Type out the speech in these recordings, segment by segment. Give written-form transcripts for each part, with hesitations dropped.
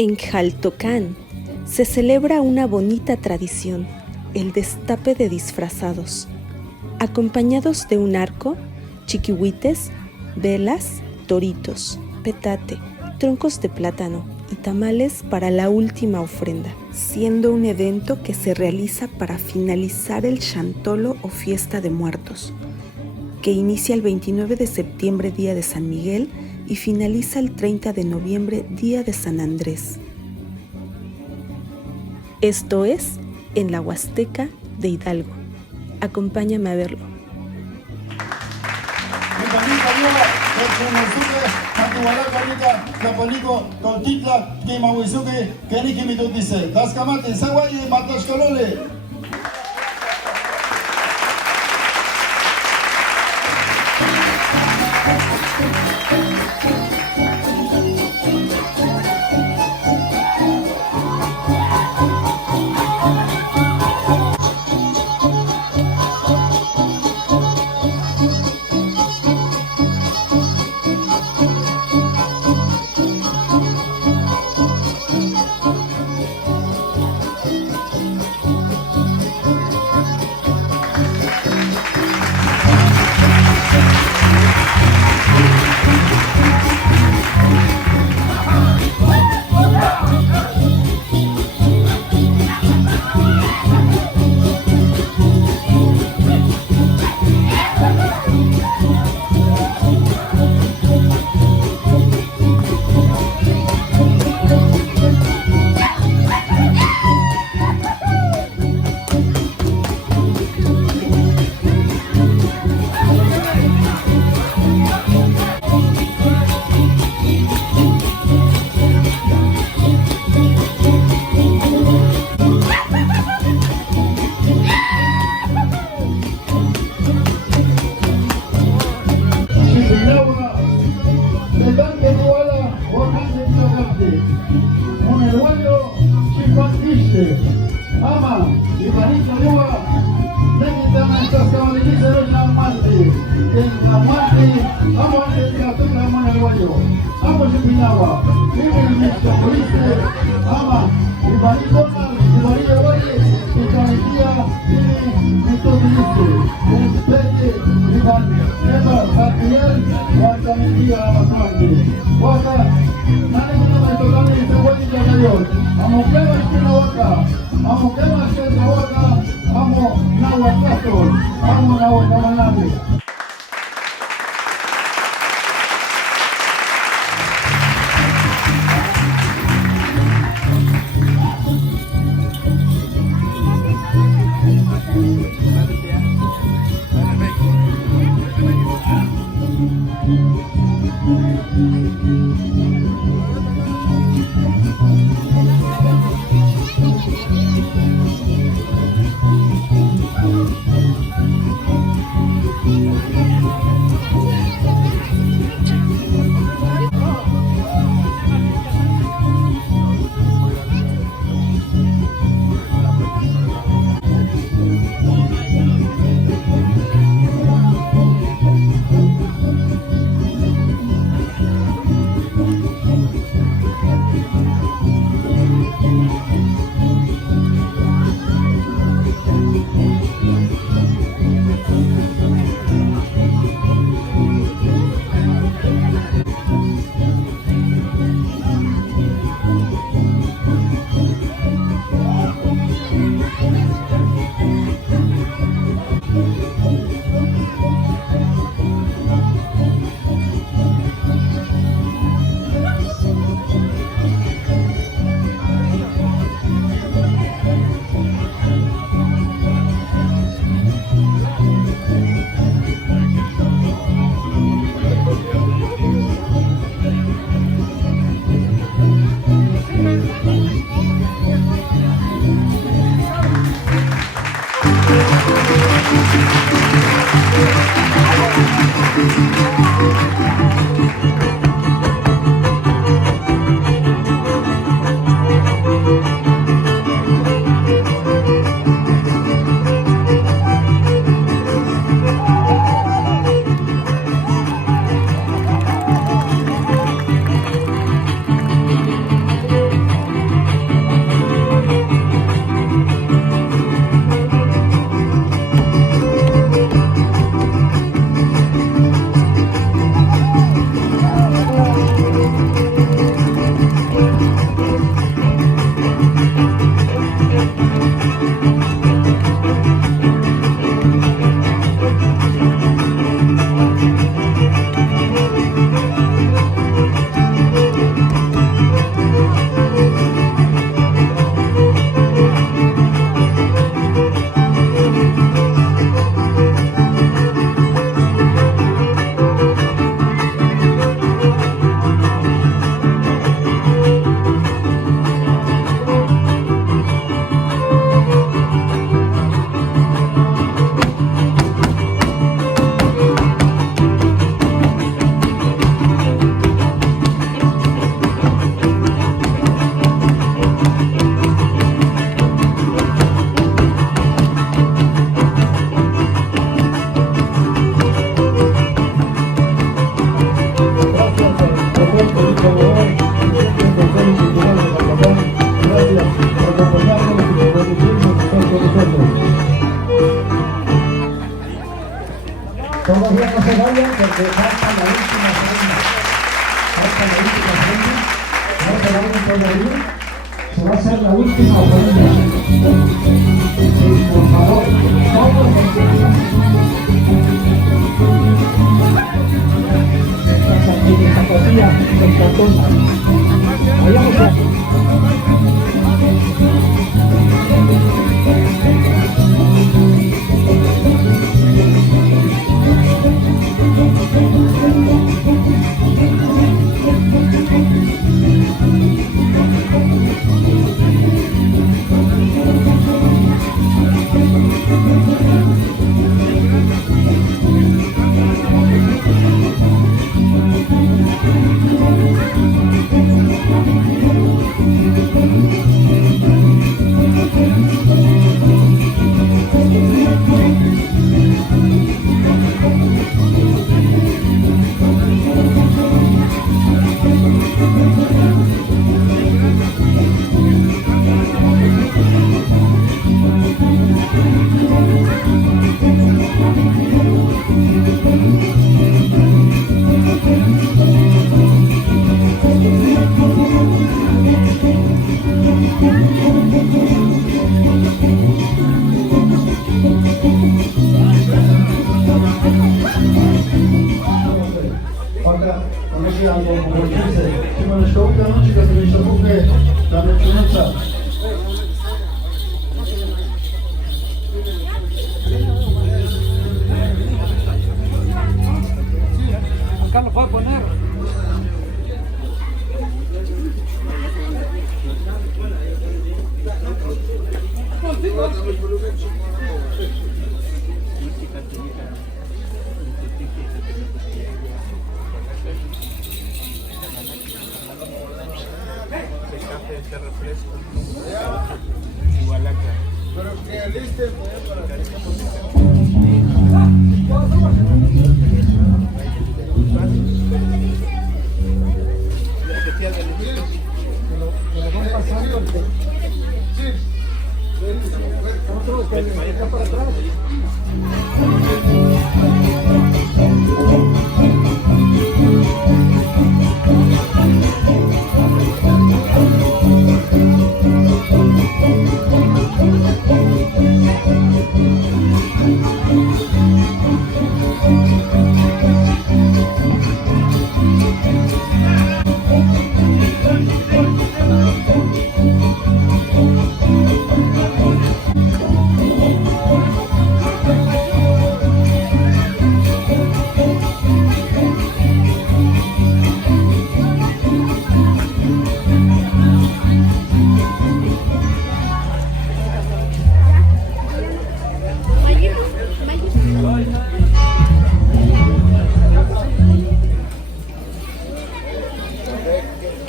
En Xaltocán se celebra una bonita tradición, el destape de disfrazados, acompañados de un arco, chiquihuites, velas, toritos, petate, troncos de plátano y tamales para la última ofrenda, siendo un evento que se realiza para finalizar el Xantolo o Fiesta de Muertos, que inicia el 29 de septiembre, Día de San Miguel, y finaliza el 30 de noviembre, Día de San Andrés. Esto es en la Huasteca de Hidalgo. Acompáñame a verlo. Ama, y Juanito Diva, necesitamos estas caballerizas de la muerte. En la muerte, vamos a hacer la toca de Managuayo. Vamos a Pinagua, vive el ministro Poliste, ama, y Juanito y María Valle, y Cabecilla, vive el Tobiliste. El Pete, y Juan, Eva, Partial, Juan Camentilla, la Masmarte. Guata, nadie me toca de ese buen día de Dios. Vamos, que va a ser la vaca. Vamos, que va a ser la vaca. Vamos, Nahuatlato. Vamos, Nahuatamanate. alguien todavía? Se va a hacer la última ofrenda. Sí, por favor, todos los la zapatilla del cartón. Vayamos ya. Oka, conocida como Polnice, Szymon Szkołka, no czy sobie szkołkę dla Męczunica. Acá lo puedo poner. Pero que alisten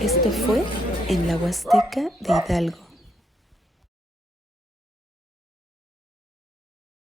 Esto fue en la Huasteca de Hidalgo.